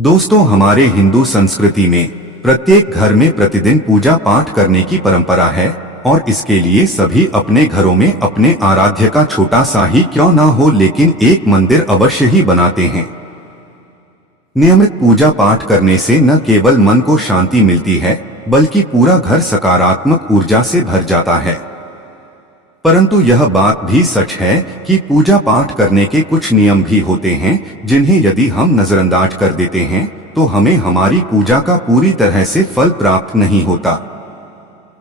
दोस्तों, हमारे हिंदू संस्कृति में प्रत्येक घर में प्रतिदिन पूजा पाठ करने की परंपरा है और इसके लिए सभी अपने घरों में अपने आराध्य का छोटा सा ही क्यों ना हो लेकिन एक मंदिर अवश्य ही बनाते हैं। नियमित पूजा पाठ करने से न केवल मन को शांति मिलती है बल्कि पूरा घर सकारात्मक ऊर्जा से भर जाता है। परंतु यह बात भी सच है कि पूजा पाठ करने के कुछ नियम भी होते हैं जिन्हें यदि हम नजरअंदाज कर देते हैं तो हमें हमारी पूजा का पूरी तरह से फल प्राप्त नहीं होता।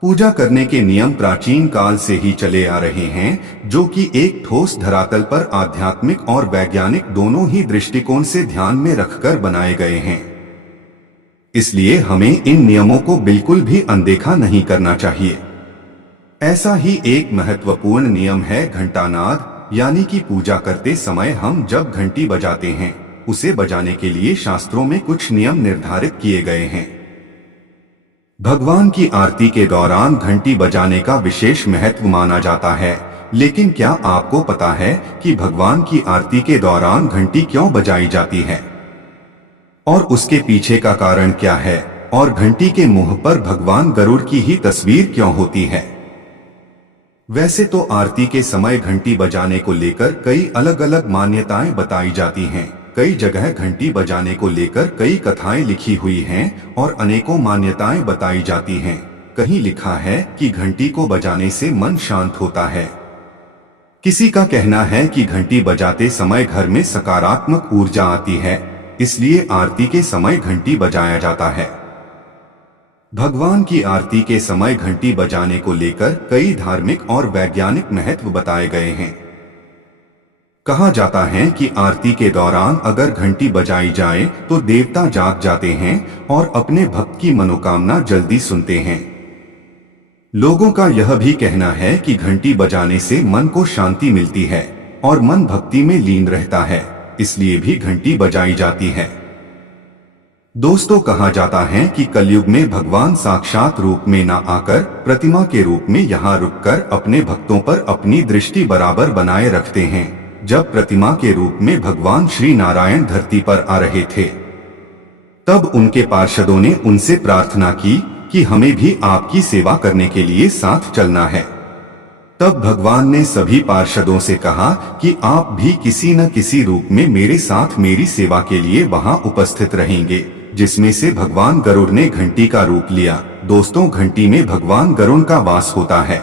पूजा करने के नियम प्राचीन काल से ही चले आ रहे हैं, जो कि एक ठोस धरातल पर आध्यात्मिक और वैज्ञानिक दोनों ही दृष्टिकोण से ध्यान में रखकर बनाए गए हैं। इसलिए हमें इन नियमों को बिल्कुल भी अनदेखा नहीं करना चाहिए। ऐसा ही एक महत्वपूर्ण नियम है घंटानाद, यानी कि पूजा करते समय हम जब घंटी बजाते हैं उसे बजाने के लिए शास्त्रों में कुछ नियम निर्धारित किए गए हैं। भगवान की आरती के दौरान घंटी बजाने का विशेष महत्व माना जाता है, लेकिन क्या आपको पता है कि भगवान की आरती के दौरान घंटी क्यों बजाई जाती है और उसके पीछे का कारण क्या है, और घंटी के मुंह पर भगवान गरुड़ की ही तस्वीर क्यों होती है? वैसे तो आरती के समय घंटी बजाने को लेकर कई अलग अलग मान्यताएं बताई जाती हैं। कई जगह घंटी बजाने को लेकर कई कथाएं लिखी हुई हैं और अनेकों मान्यताएं बताई जाती हैं। कहीं लिखा है कि घंटी को बजाने से मन शांत होता है। किसी का कहना है कि घंटी बजाते समय घर में सकारात्मक ऊर्जा आती है, इसलिए आरती के समय घंटी बजाया जाता है। भगवान की आरती के समय घंटी बजाने को लेकर कई धार्मिक और वैज्ञानिक महत्व बताए गए हैं। कहा जाता है कि आरती के दौरान अगर घंटी बजाई जाए तो देवता जाग जाते हैं और अपने भक्त की मनोकामना जल्दी सुनते हैं। लोगों का यह भी कहना है कि घंटी बजाने से मन को शांति मिलती है और मन भक्ति में लीन रहता है, इसलिए भी घंटी बजाई जाती है। दोस्तों, कहा जाता है कि कलयुग में भगवान साक्षात रूप में न आकर प्रतिमा के रूप में यहाँ रुककर अपने भक्तों पर अपनी दृष्टि बराबर बनाए रखते हैं। जब प्रतिमा के रूप में भगवान श्री नारायण धरती पर आ रहे थे तब उनके पार्षदों ने उनसे प्रार्थना की कि हमें भी आपकी सेवा करने के लिए साथ चलना है। तब भगवान ने सभी पार्षदों से कहा कि आप भी किसी न किसी रूप में मेरे साथ मेरी सेवा के लिए वहां उपस्थित रहेंगे, जिसमें से भगवान गरुड़ ने घंटी का रूप लिया। दोस्तों, घंटी में भगवान गरुड़ का वास होता है।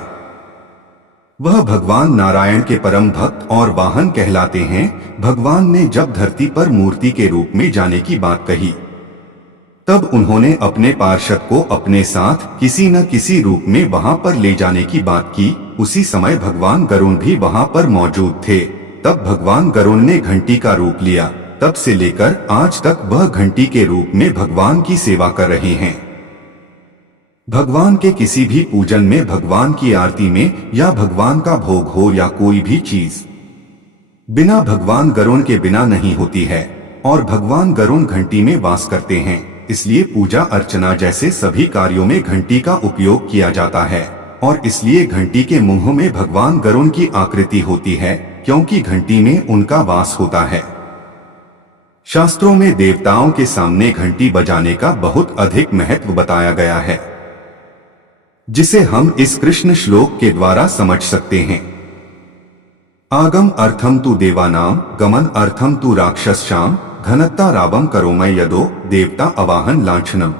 वह भगवान नारायण के परम भक्त और वाहन कहलाते हैं। भगवान ने जब धरती पर मूर्ति के रूप में जाने की बात कही तब उन्होंने अपने पार्षद को अपने साथ किसी न किसी रूप में वहां पर ले जाने की बात की। उसी समय भगवान गरुड़ भी वहां पर मौजूद थे। तब भगवान गरुड़ ने घंटी का रूप लिया। तब से लेकर आज तक वह घंटी के रूप में भगवान की सेवा कर रहे हैं। भगवान के किसी भी पूजन में, भगवान की आरती में या भगवान का भोग हो या कोई भी चीज बिना भगवान गरुड़ के बिना नहीं होती है और भगवान गरुड़ घंटी में वास करते हैं। इसलिए पूजा अर्चना जैसे सभी कार्यों में घंटी का उपयोग किया जाता है और इसलिए घंटी के मुंह में भगवान गरुड़ की आकृति होती है, क्योंकि घंटी में उनका वास होता है। शास्त्रों में देवताओं के सामने घंटी बजाने का बहुत अधिक महत्व बताया गया है, जिसे हम इस कृष्ण श्लोक के द्वारा समझ सकते हैं। आगम अर्थम तु देवानाम, गमन अर्थम तु राक्षसाम, घनत्ता रावम करोमय यदो देवता अवाहन लांछनम।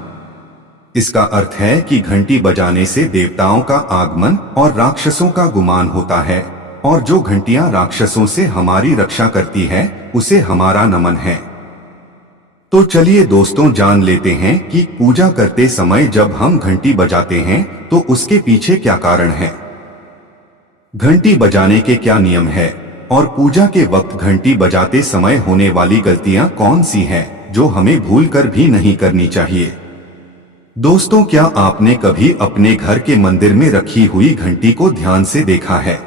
इसका अर्थ है कि घंटी बजाने से देवताओं का आगमन और राक्षसों का गुमान होता है, और जो घंटियां राक्षसों से हमारी रक्षा करती है उसे हमारा नमन है। तो चलिए दोस्तों, जान लेते हैं कि पूजा करते समय जब हम घंटी बजाते हैं तो उसके पीछे क्या कारण है, घंटी बजाने के क्या नियम है और पूजा के वक्त घंटी बजाते समय होने वाली गलतियां कौन सी हैं जो हमें भूलकर भी नहीं करनी चाहिए। दोस्तों, क्या आपने कभी अपने घर के मंदिर में रखी हुई घंटी को ध्यान से देखा है?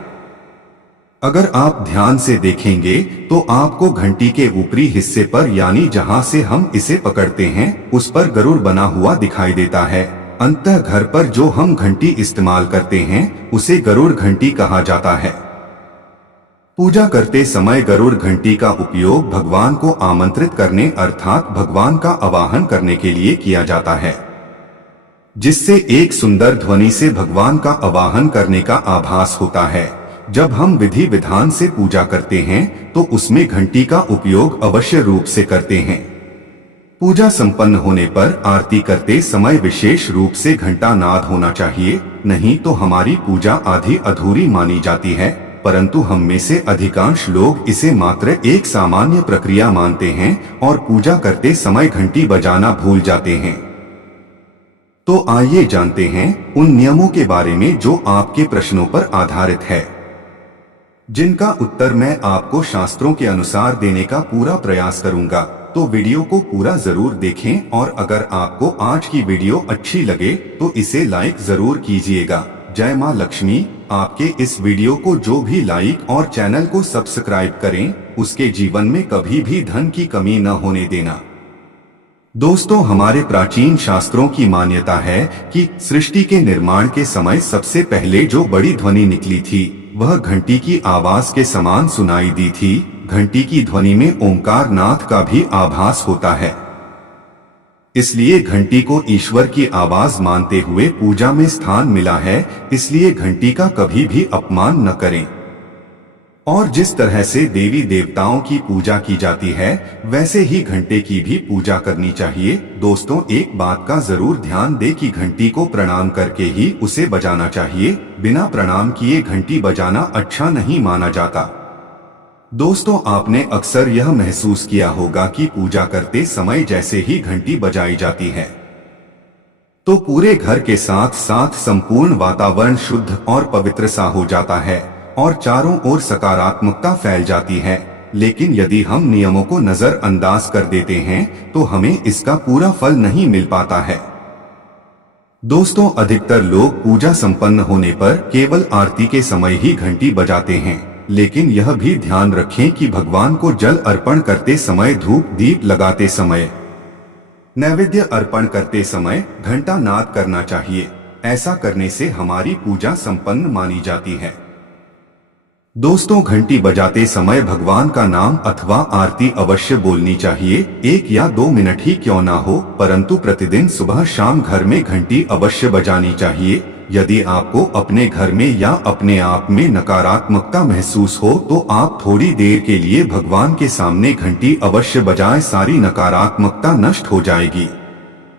अगर आप ध्यान से देखेंगे तो आपको घंटी के ऊपरी हिस्से पर, यानी जहां से हम इसे पकड़ते हैं, उस पर गरुड़ बना हुआ दिखाई देता है। अंततः घर पर जो हम घंटी इस्तेमाल करते हैं उसे गरुड़ घंटी कहा जाता है। पूजा करते समय गरुड़ घंटी का उपयोग भगवान को आमंत्रित करने अर्थात भगवान का आवाहन करने के लिए किया जाता है, जिससे एक सुंदर ध्वनि से भगवान का आवाहन करने का आभास होता है। जब हम विधि विधान से पूजा करते हैं तो उसमें घंटी का उपयोग अवश्य रूप से करते हैं। पूजा संपन्न होने पर आरती करते समय विशेष रूप से घंटा नाद होना चाहिए, नहीं तो हमारी पूजा आधी अधूरी मानी जाती है। परंतु हम में से अधिकांश लोग इसे मात्र एक सामान्य प्रक्रिया मानते हैं और पूजा करते समय घंटी बजाना भूल जाते हैं। तो आइए जानते हैं उन नियमों के बारे में जो आपके प्रश्नों पर आधारित है, जिनका उत्तर मैं आपको शास्त्रों के अनुसार देने का पूरा प्रयास करूंगा। तो वीडियो को पूरा जरूर देखें और अगर आपको आज की वीडियो अच्छी लगे तो इसे लाइक जरूर कीजिएगा। जय मां लक्ष्मी। आपके इस वीडियो को जो भी लाइक और चैनल को सब्सक्राइब करें, उसके जीवन में कभी भी धन की कमी न होने देना। दोस्तों, हमारे प्राचीन शास्त्रों की मान्यता है कि सृष्टि के निर्माण के समय सबसे पहले जो बड़ी ध्वनि निकली थी वह घंटी की आवाज के समान सुनाई दी थी। घंटी की ध्वनि में ओंकार नाद का भी आभास होता है, इसलिए घंटी को ईश्वर की आवाज मानते हुए पूजा में स्थान मिला है। इसलिए घंटी का कभी भी अपमान न करें। और जिस तरह से देवी देवताओं की पूजा की जाती है वैसे ही घंटे की भी पूजा करनी चाहिए। दोस्तों, एक बात का जरूर ध्यान दें कि घंटी को प्रणाम करके ही उसे बजाना चाहिए। बिना प्रणाम किए घंटी बजाना अच्छा नहीं माना जाता। दोस्तों, आपने अक्सर यह महसूस किया होगा कि पूजा करते समय जैसे ही घंटी बजाई जाती है तो पूरे घर के साथ साथ संपूर्ण वातावरण शुद्ध और पवित्र सा हो जाता है और चारों ओर सकारात्मकता फैल जाती है। लेकिन यदि हम नियमों को नजरअंदाज कर देते हैं तो हमें इसका पूरा फल नहीं मिल पाता है। दोस्तों, अधिकतर लोग पूजा संपन्न होने पर केवल आरती के समय ही घंटी बजाते हैं, लेकिन यह भी ध्यान रखें कि भगवान को जल अर्पण करते समय, धूप दीप लगाते समय, नैवेद्य अर्पण करते समय घंटा नाद करना चाहिए। ऐसा करने से हमारी पूजा संपन्न मानी जाती है। दोस्तों, घंटी बजाते समय भगवान का नाम अथवा आरती अवश्य बोलनी चाहिए। 1 या 2 मिनट ही क्यों ना हो, परंतु प्रतिदिन सुबह शाम घर में घंटी अवश्य बजानी चाहिए। यदि आपको अपने घर में या अपने आप में नकारात्मकता महसूस हो तो आप थोड़ी देर के लिए भगवान के सामने घंटी अवश्य बजाएं, सारी नकारात्मकता नष्ट हो जाएगी।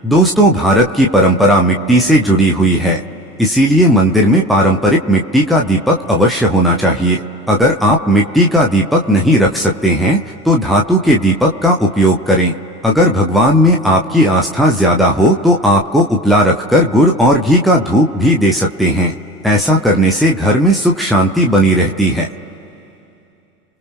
दोस्तों, भारत की परंपरा मिट्टी से जुड़ी हुई है, इसीलिए मंदिर में पारंपरिक मिट्टी का दीपक अवश्य होना चाहिए। अगर आप मिट्टी का दीपक नहीं रख सकते हैं तो धातु के दीपक का उपयोग करें। अगर भगवान में आपकी आस्था ज्यादा हो तो आपको उपला रखकर गुड़ और घी का धूप भी दे सकते हैं। ऐसा करने से घर में सुख शांति बनी रहती है।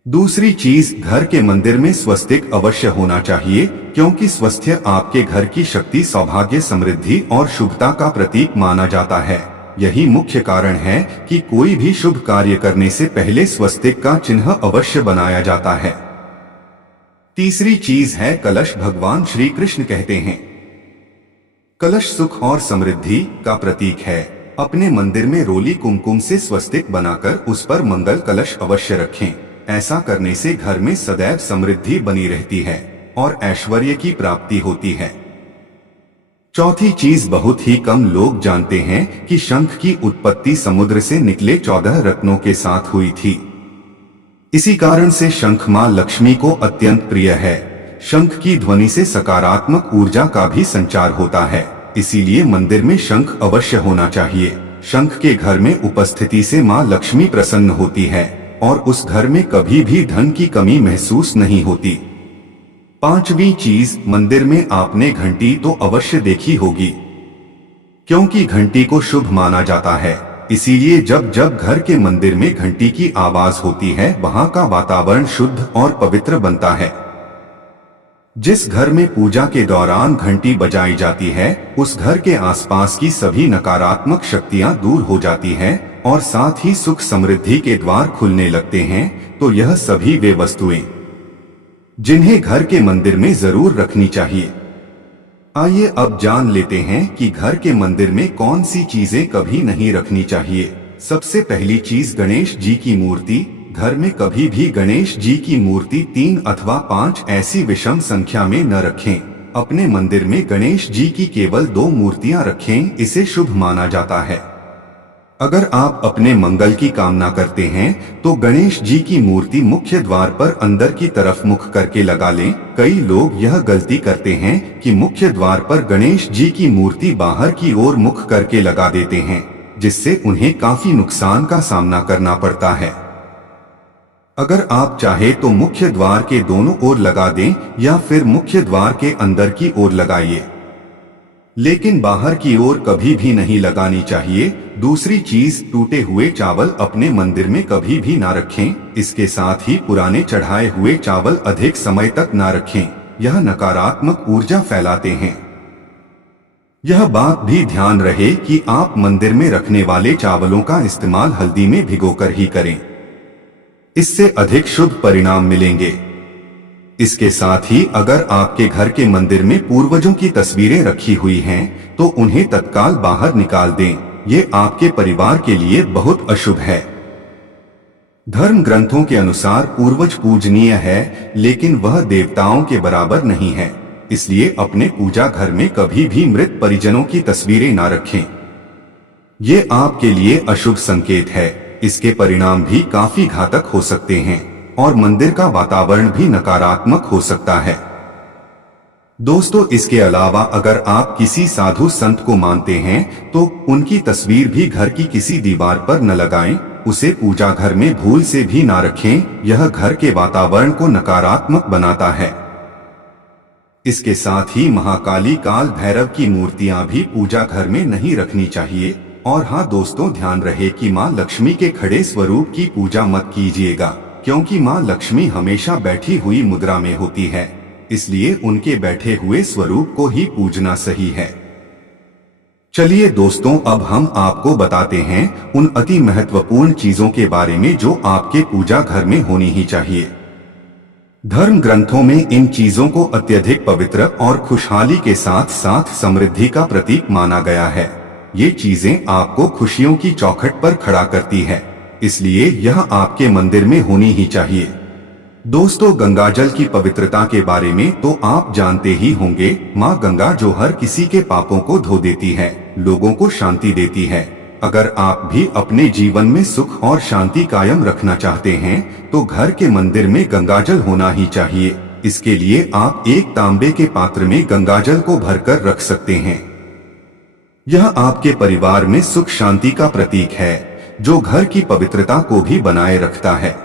दूसरी चीज, घर के मंदिर में स्वस्तिक अवश्य होना चाहिए, क्योंकि स्वास्थ्य आपके घर की शक्ति, सौभाग्य, समृद्धि और शुभता का प्रतीक माना जाता है। यही मुख्य कारण है कि कोई भी शुभ कार्य करने से पहले स्वस्तिक का चिन्ह अवश्य बनाया जाता है। तीसरी चीज है कलश। भगवान श्री कृष्ण कहते हैं, कलश सुख और समृद्धि का प्रतीक है। अपने मंदिर में रोली कुमकुम से स्वस्तिक बनाकर उस पर मंगल कलश अवश्य रखें। ऐसा करने से घर में सदैव समृद्धि बनी रहती है और ऐश्वर्य की प्राप्ति होती है। चौथी चीज, बहुत ही कम लोग जानते हैं कि शंख की उत्पत्ति समुद्र से निकले 14 रत्नों के साथ हुई थी। इसी कारण से शंख मां लक्ष्मी को अत्यंत प्रिय है। शंख की ध्वनि से सकारात्मक ऊर्जा का भी संचार होता है, इसीलिए मंदिर में शंख अवश्य होना चाहिए। शंख के घर में उपस्थिति से मां लक्ष्मी प्रसन्न होती है और उस घर में कभी भी धन की कमी महसूस नहीं होती। पांचवी चीज, मंदिर में आपने घंटी तो अवश्य देखी होगी, क्योंकि घंटी को शुभ माना जाता है। इसीलिए जब जब घर के मंदिर में घंटी की आवाज होती है वहां का वातावरण शुद्ध और पवित्र बनता है। जिस घर में पूजा के दौरान घंटी बजाई जाती है उस घर के आसपास की सभी नकारात्मक शक्तियां दूर हो जाती हैं और साथ ही सुख समृद्धि के द्वार खुलने लगते हैं। तो यह सभी वे वस्तुएं जिन्हें घर के मंदिर में जरूर रखनी चाहिए। आइए अब जान लेते हैं कि घर के मंदिर में कौन सी चीजें कभी नहीं रखनी चाहिए। सबसे पहली चीज, गणेश जी की मूर्ति। घर में कभी भी गणेश जी की मूर्ति 3 अथवा 5 ऐसी विषम संख्या में न रखें। अपने मंदिर में गणेश जी की केवल 2 मूर्तियां रखें, इसे शुभ माना जाता है। अगर आप अपने मंगल की कामना करते हैं तो गणेश जी की मूर्ति मुख्य द्वार पर अंदर की तरफ मुख करके लगा लें। कई लोग यह गलती करते हैं कि मुख्य द्वार पर गणेश जी की मूर्ति बाहर की ओर मुख करके लगा देते हैं, जिससे उन्हें काफी नुकसान का सामना करना पड़ता है। अगर आप चाहे तो मुख्य द्वार के दोनों ओर लगा दें या फिर मुख्य द्वार के अंदर की ओर लगाइए, लेकिन बाहर की ओर कभी भी नहीं लगानी चाहिए। दूसरी चीज, टूटे हुए चावल अपने मंदिर में कभी भी ना रखें। इसके साथ ही पुराने चढ़ाए हुए चावल अधिक समय तक ना रखें, यह नकारात्मक ऊर्जा फैलाते हैं। यह बात भी ध्यान रहे कि आप मंदिर में रखने वाले चावलों का इस्तेमाल हल्दी में भिगोकर ही करें, इससे अधिक शुभ परिणाम मिलेंगे। इसके साथ ही अगर आपके घर के मंदिर में पूर्वजों की तस्वीरें रखी हुई हैं, तो उन्हें तत्काल बाहर निकाल दें। ये आपके परिवार के लिए बहुत अशुभ है। धर्म ग्रंथों के अनुसार पूर्वज पूजनीय है, लेकिन वह देवताओं के बराबर नहीं है। इसलिए अपने पूजा घर में कभी भी मृत परिजनों की तस्वीरें ना रखें। ये आपके लिए अशुभ संकेत है। इसके परिणाम भी काफी घातक हो सकते हैं और मंदिर का वातावरण भी नकारात्मक हो सकता है। दोस्तों, इसके अलावा अगर आप किसी साधु संत को मानते हैं तो उनकी तस्वीर भी घर की किसी दीवार पर न लगाएं। उसे पूजा घर में भूल से भी ना रखें, यह घर के वातावरण को नकारात्मक बनाता है। इसके साथ ही महाकाली, काल भैरव की मूर्तियां भी पूजा घर में नहीं रखनी चाहिए। और हाँ दोस्तों, ध्यान रहे कि माँ लक्ष्मी के खड़े स्वरूप की पूजा मत कीजिएगा, क्योंकि माँ लक्ष्मी हमेशा बैठी हुई मुद्रा में होती है, इसलिए उनके बैठे हुए स्वरूप को ही पूजना सही है। चलिए दोस्तों, अब हम आपको बताते हैं उन अति महत्वपूर्ण चीजों के बारे में जो आपके पूजा घर में होनी ही चाहिए। धर्म ग्रंथों में इन चीजों को अत्यधिक पवित्र और खुशहाली के साथ साथ समृद्धि का प्रतीक माना गया है। ये चीजें आपको खुशियों की चौखट पर खड़ा करती है, इसलिए यह आपके मंदिर में होनी ही चाहिए। दोस्तों, गंगाजल की पवित्रता के बारे में तो आप जानते ही होंगे। माँ गंगा जो हर किसी के पापों को धो देती है, लोगों को शांति देती है। अगर आप भी अपने जीवन में सुख और शांति कायम रखना चाहते हैं तो घर के मंदिर में गंगाजल होना ही चाहिए। इसके लिए आप एक तांबे के पात्र में गंगाजल को भरकर रख सकते हैं। यह आपके परिवार में सुख शांति का प्रतीक है, जो घर की पवित्रता को भी बनाए रखता है।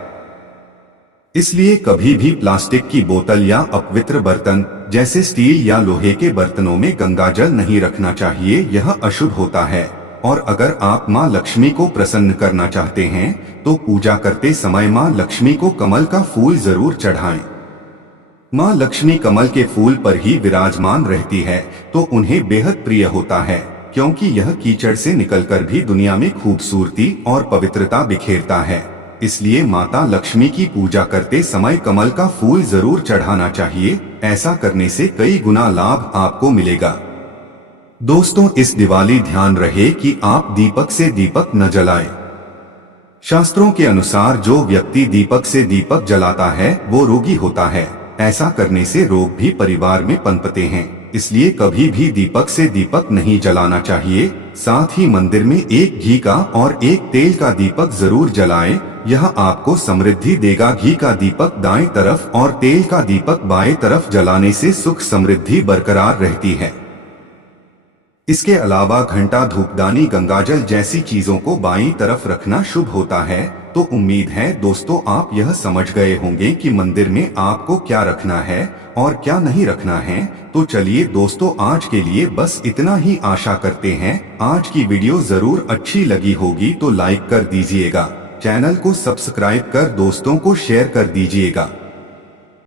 इसलिए कभी भी प्लास्टिक की बोतल या अपवित्र बर्तन जैसे स्टील या लोहे के बर्तनों में गंगाजल नहीं रखना चाहिए, यह अशुभ होता है। और अगर आप माँ लक्ष्मी को प्रसन्न करना चाहते हैं तो पूजा करते समय माँ लक्ष्मी को कमल का फूल जरूर चढ़ाएं। माँ लक्ष्मी कमल के फूल पर ही विराजमान रहती है, तो उन्हें बेहद प्रिय होता है, क्योंकि यह कीचड़ से निकलकर भी दुनिया में खूबसूरती और पवित्रता बिखेरता है। इसलिए माता लक्ष्मी की पूजा करते समय कमल का फूल जरूर चढ़ाना चाहिए। ऐसा करने से कई गुना लाभ आपको मिलेगा। दोस्तों, इस दिवाली ध्यान रहे कि आप दीपक से दीपक न जलाएं। शास्त्रों के अनुसार जो व्यक्ति दीपक से दीपक जलाता है वो रोगी होता है। ऐसा करने से रोग भी परिवार में पनपते हैं, इसलिए कभी भी दीपक से दीपक नहीं जलाना चाहिए। साथ ही मंदिर में एक घी का और एक तेल का दीपक जरूर जलाएं, यह आपको समृद्धि देगा। घी का दीपक दाएं तरफ और तेल का दीपक बाएं तरफ जलाने से सुख समृद्धि बरकरार रहती है। इसके अलावा घंटा, धूपदानी, गंगाजल जैसी चीजों को बाईं तरफ रखना शुभ होता है। तो उम्मीद है दोस्तों आप यह समझ गए होंगे कि मंदिर में आपको क्या रखना है और क्या नहीं रखना है। तो चलिए दोस्तों, आज के लिए बस इतना ही। आशा करते हैं आज की वीडियो जरूर अच्छी लगी होगी, तो लाइक कर दीजिएगा, चैनल को सब्सक्राइब कर दोस्तों को शेयर कर दीजिएगा।